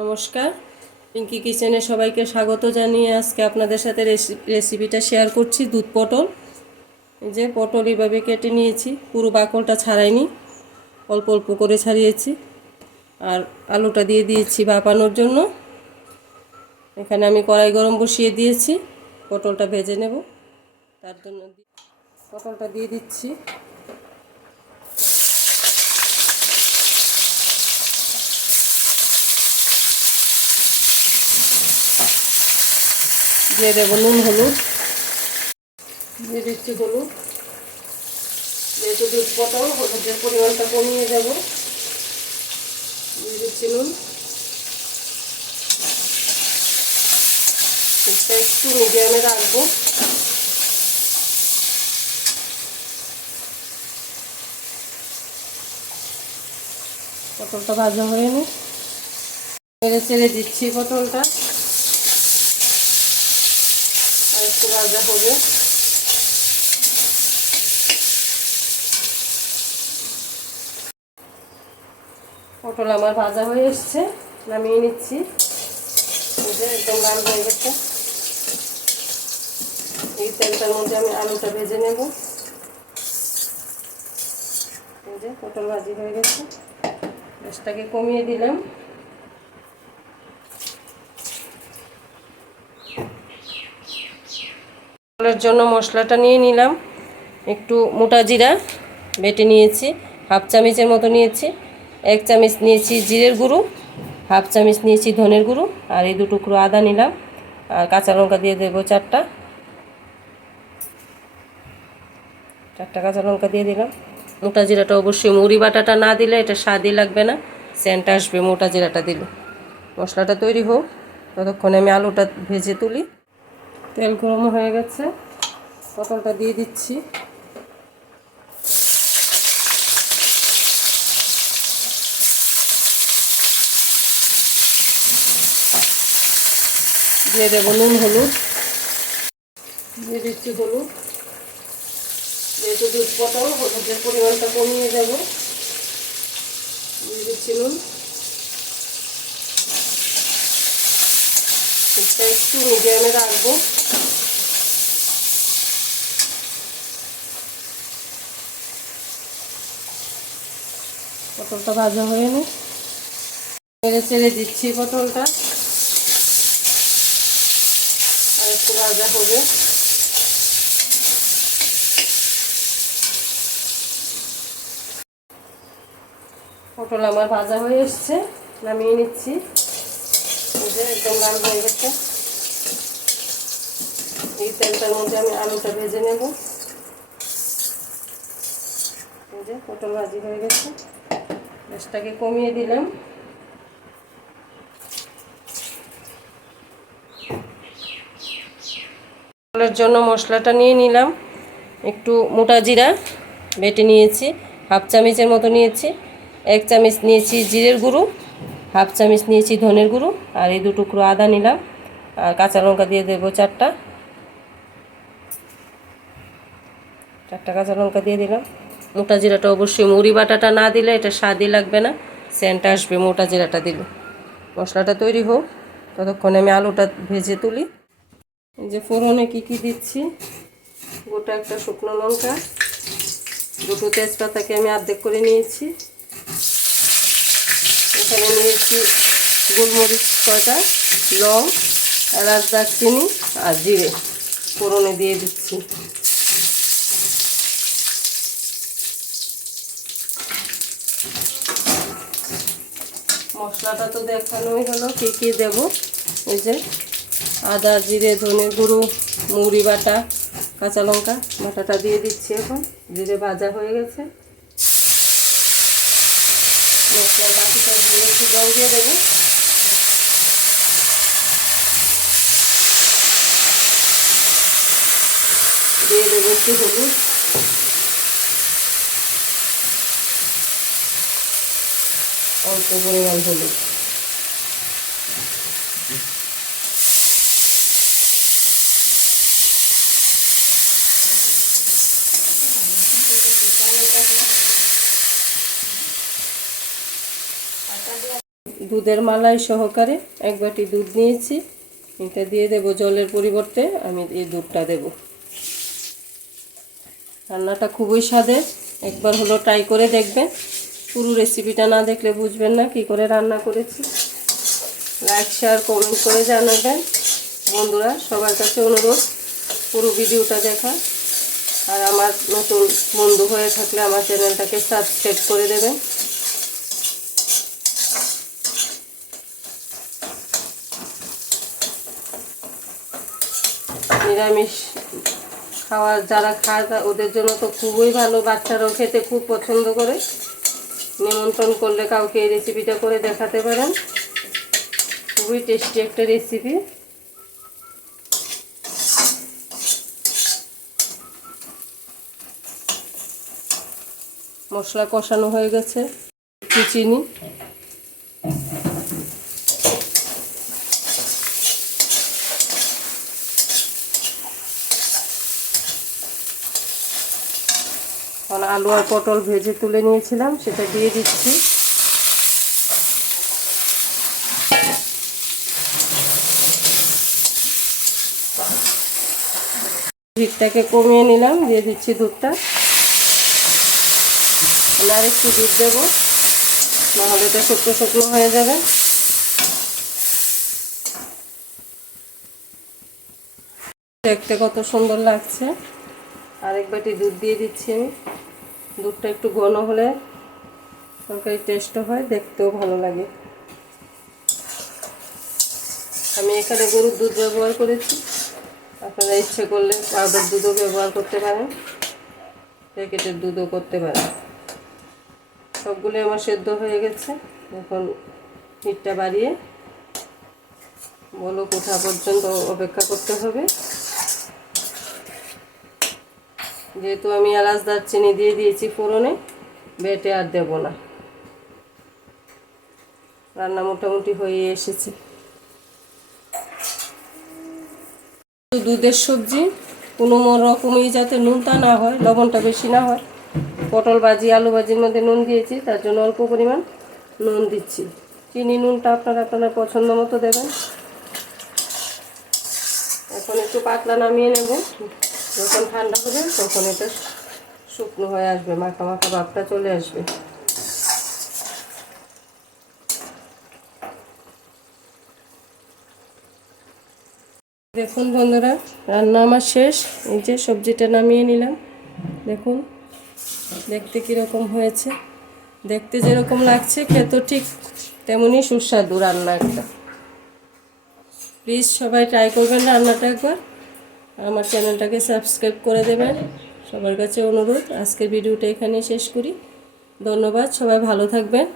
নমস্কার, পিঙ্কি কিচেনে সবাইকে স্বাগত জানিয়ে আজকে আপনাদের সাথে রেসিপিটা শেয়ার করছি। দুধ পটল। এই যে পটল এইভাবে কেটে নিয়েছি, পুরো বাকলটা ছাড়াইনি, অল্প অল্প করে ছাড়িয়েছি। আর আলুটা দিয়ে দিয়েছি ভাপানোর জন্য। এখানে আমি কড়াই গরম বসিয়ে দিয়েছি, পটলটা ভেজে নেব। তার জন্য পটলটা দিয়ে দিচ্ছি। দিয়ে দেবো নুন, হলুদ দিয়ে দিচ্ছি। হলুদ যেহেতু দুধ পটল, হলুদের পরিমাণটা কমিয়ে যাব। দিয়ে দিচ্ছি নুন। এটা একটু মিডিয়ামে রাখবো। পটলটা ভাজা হয়ে নি, নেড়ে চেড়ে দিচ্ছি পটলটা, আর একটু ভাজা হবে। পটল আমার ভাজা হয়ে এসছে, নামিয়ে নিচ্ছি। একদম লাল হয়ে গেছে। এই তেলটার মধ্যে আমি আলুটা ভেজে নেব। এই যে পটল ভাজি হয়ে গেছে, গ্যাসটাকে কমিয়ে দিলাম। পটলের জন্য মশলাটা নিয়ে নিলাম। একটু মোটা জিরা বেটে নিয়েছি, হাফ চামচের মতো নিয়েছি। 1 চামচ নিয়েছি জিরের গুঁড়ো, হাফ চামচ নিয়েছি ধনের গুঁড়ো, আর এই 2 টুকরো আদা নিলাম। আর কাঁচা লঙ্কা দিয়ে দেবো 4টা কাঁচা লঙ্কা দিয়ে দিলাম। মোটা জিরাটা অবশ্যই, মুড়ি বাটাটা না দিলে এটা স্বাদই লাগবে না, সেন্ট আসবে মোটা জিরাটা দিলে। মশলাটা তৈরি হোক, ততক্ষণে আমি আলুটা ভেজে তুলি। তেল গরম হয়ে গেছে, পটলটা দিয়ে দিচ্ছি। দিয়ে দেবো নুন, হলুদ দিয়ে দিচ্ছি। হলুদ যেহেতু দুধ পটল, হলুদের পরিমাণটা কমিয়ে দেবো। দিয়ে দিচ্ছি নুন। এটা একটু মিডিয়ামে রাখবো। পটলটা ভাজা হয়ে নি, নেড়ে চেড়ে দিচ্ছি পটলটা, আর একটু ভাজা হবে। পটল আমার ভাজা হয়ে এসছে, নামিয়ে নিচ্ছি। একদম লাল হয়ে গেছে। এই তেলটার মধ্যে আমি আলুটা ভেজে নেব। এই যে পটল ভাজি হয়ে গেছে, গ্যাসটাকে কমিয়ে দিলাম। পটলের জন্য মশলাটা নিয়ে নিলাম। একটু মোটা জিরা বেটে নিয়েছি, হাফ চামচের মতো নিয়েছি। 1 চামচ নিয়েছি জিরের গুঁড়ো, হাফ চামচ নিয়েছি ধনের গুঁড়ো, আর এই 2 টুকরো আদা নিলাম। আর কাঁচা লঙ্কা দিয়ে দেবো 4টা কাঁচা লঙ্কা দিয়ে দিলাম। মোটা জিরাটা অবশ্যই, মুড়ি বাটাটা না দিলে এটা স্বাদই লাগবে না, সেন্ট আসবে মোটা জিরাটা দিলে। মশলাটা তৈরি হোক, ততক্ষণে আমি আলুটা ভেজে তুলি। এই যে ফোড়নে কী দিচ্ছি: গোটা একটা শুকনো লঙ্কা, 2টো তেজপাতাকে আমি অর্ধেক করে নিয়েছি। এখানে নিয়েছি গোলমরিচ কয়টা, লং, এলাচ, দারচিনি আর জিরে ফোড়নে দিয়ে দিচ্ছি। মশলাটা তো দেখানোই হলো কী দেবো। ওই যে আদা, জিরে, ধনের গুঁড়ো, মুড়ি বাটা, কাঁচা লঙ্কা বাটাটা দিয়ে দিচ্ছি। এখন জিরে ভাজা হয়ে গেছে, মশলার বাটিটা দিয়ে একটু জল দিয়ে দেবো। দিয়ে দেবো একটু হলুদ, অল্প পরিমাণ হলুদ। দুধের মালাই সহকারে 1 বাটি দুধ নিয়েছি। এটা দিয়ে দেব জলের পরিবর্তে, আমি এই দুধটা দেব। রান্নাটা খুবই স্বাদের, একবার হলো ট্রাই করে দেখবেন। পুরো রেসিপিটা না দেখলে বুঝবেন না কি করে রান্না করেছি। লাইক শেয়ার কমেন্ট করে জানাবেন বন্ধুরা। সবার কাছে অনুরোধ পুরো ভিডিওটা দেখা। আর আমার নতুন বন্ধু হয়ে থাকলে আমার চ্যানেলটাকে সাবস্ক্রাইব করে দেবেন। নিরামিষ যারা খায় ওদের জন্য তো খুবই ভালো, বাচ্চারাও খেতে খুব পছন্দ করে। নিমন্ত্রণ করলে কাউকে এই রেসিপিটা করে দেখাতে পারেন, খুবই টেস্টি একটা রেসিপি। মশলা কষানো হয়ে গেছে, চিনি আলু আর পটল ভেজে তুলে নিয়েছিলাম, সেটা দিয়ে দিচ্ছি। হিটটাকে কমিয়ে নিলাম, দিয়ে দিচ্ছি দুধটা। আমি আর একটু দুধ দেবো, নাহলে এটা শুকনো শুকনো হয়ে যাবে। দেখতে কত সুন্দর লাগছে। আরেক বাটি দুধ দিয়ে দিচ্ছি আমি। দুধটা একটু ঘন হলে তরকারি টেস্টও হয়, দেখতেও ভালো লাগে। আমি এখানে গরুর দুধ ব্যবহার করেছি, আপনারা ইচ্ছে করলে পাউডার দুধও ব্যবহার করতে পারেন, প্যাকেটের দুধও করতে পারেন। সবগুলো আমার সেদ্ধ হয়ে গেছে। এখন হিটটা বাড়িয়ে বলক ওঠা পর্যন্ত অপেক্ষা করতে হবে। যেহেতু আমি এলাচ দারচিনি দিয়ে দিয়েছি ফোড়নে, বেটে আর দেব না। রান্না মোটামুটি হয়ে এসেছে। দুধের সবজি কোনো রকমই যাতে নুনটা না হয়, লবণটা বেশি না হয়। পটল ভাজি আলু ভাজির মধ্যে নুন দিয়েছি, তার জন্য অল্প পরিমাণ নুন দিচ্ছি। চিনি নুনটা আপনার পছন্দ মতো দেবেন। এখন একটু পাতলা নামিয়ে নেব, যখন ঠান্ডা হবে তখন এটা শুকনো হয়ে আসবে, মাখা মাখা ভাবটা চলে আসবে। দেখুন বন্ধুরা, রান্না আমার শেষ। এই যে সবজিটা নামিয়ে নিলাম, দেখুন দেখতে কীরকম হয়েছে। দেখতে যেরকম লাগছে খেতে ঠিক তেমনই সুস্বাদু রান্না একটা। প্লিজ সবাই ট্রাই করবেন রান্নাটা একবার। আমার চ্যানেলটাকে সাবস্ক্রাইব করে দেবেন, সবার কাছে অনুরোধ। আজকের ভিডিওটা এখানেই শেষ করি। ধন্যবাদ, সবাই ভালো থাকবেন।